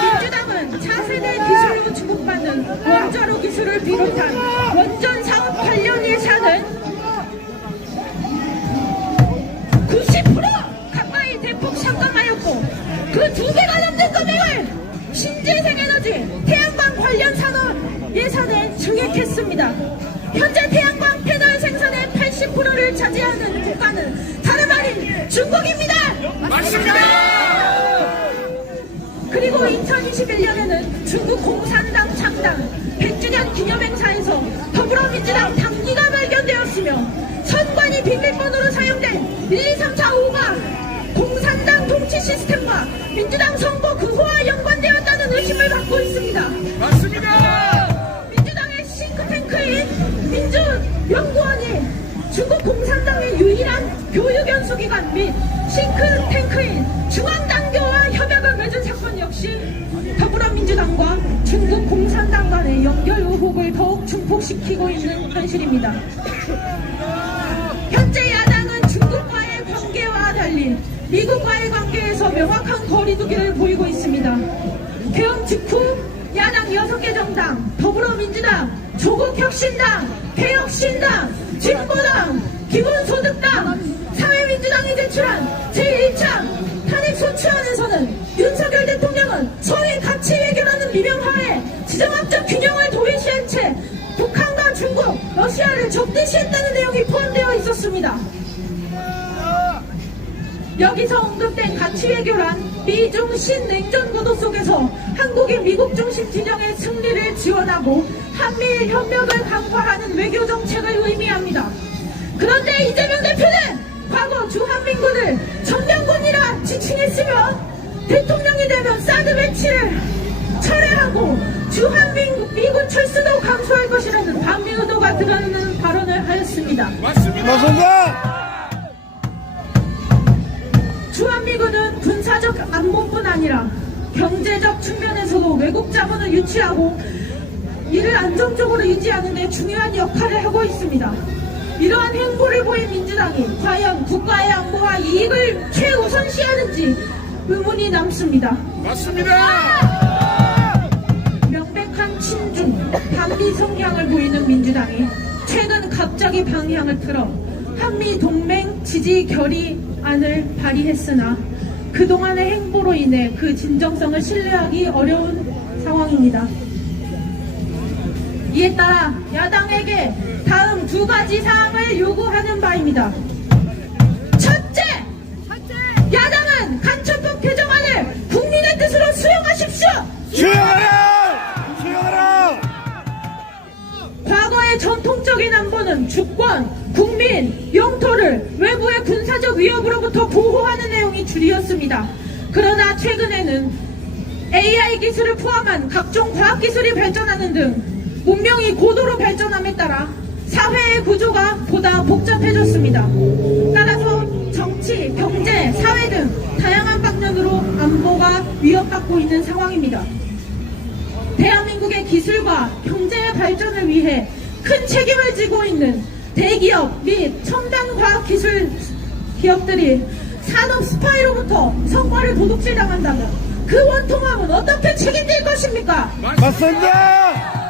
민주당은 차세대 기술로 주목받는 원자로 기술을 비롯한 원전 사업 관련 예산은 90% 가까이 대폭 삭감하였고 그 2배가 넘는 금액을 신재생에너지, 태양광 관련 산업 예산에 증액했습니다. 현재 태양광 패널 생산의 80%를 차지하는 국가는 다름 아닌 중국입니다. 맞습니다. 그리고 2021년에는 중국 공산당 창당 100주년 기념행사에서 더불어민주당 당기가 발견되었으며 선관위 비밀번호로 사용된 1, 2, 3, 4, 5가 공산당 통치 시스템과 민주당 선거 그거와 연관되었다는 의심을 받고 있습니다. 맞습니다. 민주당의 싱크탱크인 민주연구원이 중국 공산당의 유일한 교육연수기관 및 싱크탱크인 중앙당교와 협약을 맺은 사건 역시 더불어민주당과 중국 공산당 간의 연결 의혹을 더욱 증폭시키고 있는 현실입니다. 현재 야당은 중국과의 관계와 달리 미국과의 관계에서 명확한 거리두기를 보이고 있습니다. 개헌 직후 야당 6개 정당, 더불어민주당, 조국혁신당, 개혁신당, 진보당, 기본소득당, 사회민주당이 제출한 제1차 탄핵소추안은 지정학적 균형을 도외시한 채 북한과 중국, 러시아를 적대시했다는 내용이 포함되어 있었습니다. 여기서 언급된 가치외교란 미중 신냉전 구도 속에서 한국이 미국 중심 진영의 승리를 지원하고 한미일 협력을 강화하는 외교 정책을 의미합니다. 그런데 이재명 대표는 과거 주한민군을 전면군이라 지칭했으며 대통령이 되면 사드 배치를 철회하고 주한미군 철수도 감수할 것이라는 반미 의도가 드러나는 발언을 하였습니다. 맞습니다. 주한미군은 군사적 안보뿐 아니라 경제적 측면에서도 외국 자본을 유치하고 이를 안정적으로 유지하는 데 중요한 역할을 하고 있습니다. 이러한 행보를 보인 민주당이 과연 국가의 안보와 이익을 최우선시하는지 의문이 남습니다. 맞습니다. 명백한 친중, 반미 성향을 보이는 민주당이 최근 갑자기 방향을 틀어 한미 동맹 지지 결의안을 발의했으나 그동안의 행보로 인해 그 진정성을 신뢰하기 어려운 상황입니다. 이에 따라 야당에게 다음 두 가지 사항을 요구하는 바입니다. 첫째, 야당은 간첩법 개정안을 국민의 뜻으로 수용하십시오. 수용하라! 수용하라! 과거의 전통적인 안보는 주권, 국민, 영토를 외부의 군사적 위협으로부터 보호하는 내용이 주리었습니다. 그러나 최근에는 AI 기술을 포함한 각종 과학기술이 발전하는 등 문명이 고도로 발전함에 따라 사회의 구조가 보다 복잡해졌습니다. 따라서 정치, 경제, 사회 등 다양한 방면으로 안보가 위협받고 있는 상황입니다. 대한민국의 기술과 경제의 발전을 위해 큰 책임을 지고 있는 대기업 및 첨단 과학기술 기업들이 산업 스파이로부터 성과를 도둑질당한다면 그 원통함은 어떻게 책임질 것입니까? 맞습니다.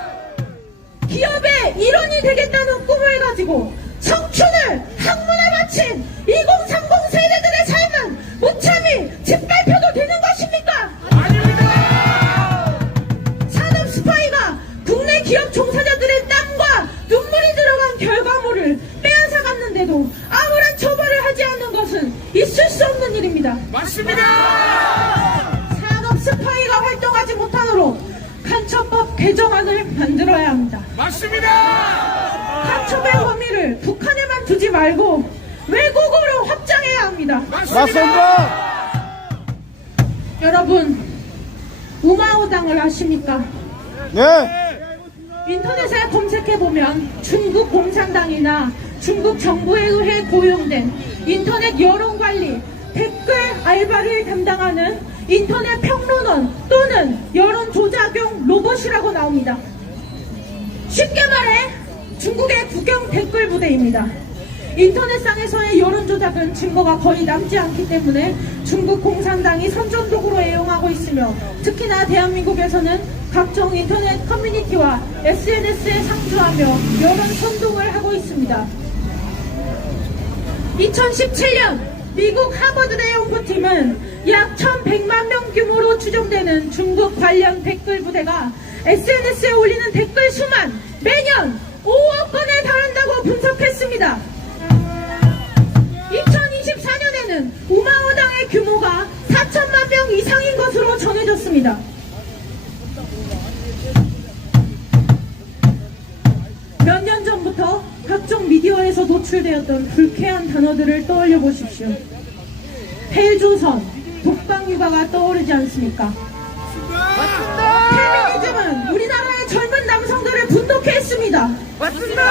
기업의 일원이 되겠다는 꿈을 가지고 청춘을 학문에 바친 2030 세대들의 삶은 무참히 짓밟혀도 되는 것입니까? 아닙니다. 산업 스파이가 국내 기업 종사자들의 땀과 눈물이 들어간 결과물을 빼앗아갔는데도 아무런 처벌을 하지 않는 것은 있을 수 없는 일입니다. 맞습니다. 산업 스파이가 활동하지 못하도록 간첩법 개정안을 만들어야 합니다. 맞습니다. 간첩의 혐의를 북한에만 두지 말고 외국으로 확장해야 합니다. 맞습니다. 여러분, 우마오당을 아십니까? 네. 인터넷에 검색해보면 중국 공산당이나 중국 정부에 의해 고용된 인터넷 여론관리, 댓글 알바를 담당하는 인터넷 평론원 또는 여론조작용 로봇이라고 나옵니다. 쉽게 말해 중국의 국영 댓글 부대입니다. 인터넷상에서의 여론조작은 증거가 거의 남지 않기 때문에 중국 공산당이 선전적으로 애용하고 있으며 특히나 대한민국에서는 각종 인터넷 커뮤니티와 SNS에 상주하며 여론 선동을 하고 있습니다. 2017년 미국 하버드대 연구팀은 약 1100만 명 규모로 추정되는 중국 관련 댓글 부대가 SNS에 올리는 댓글 수만 매년 5억 건에 달한다고 분석했습니다. 2024년에는 우마오당의 규모가 4천만 명 이상인 것으로 전해졌습니다. 몇 년 전부터 각종 미디어에서 노출되었던 불쾌한 단어들을 떠올려 보십시오. 헬조선, 독방육아가 떠오르지 않습니까? 페미니즘은 우리나라의 젊은 남성들을 분노케 했습니다. 맞습니다.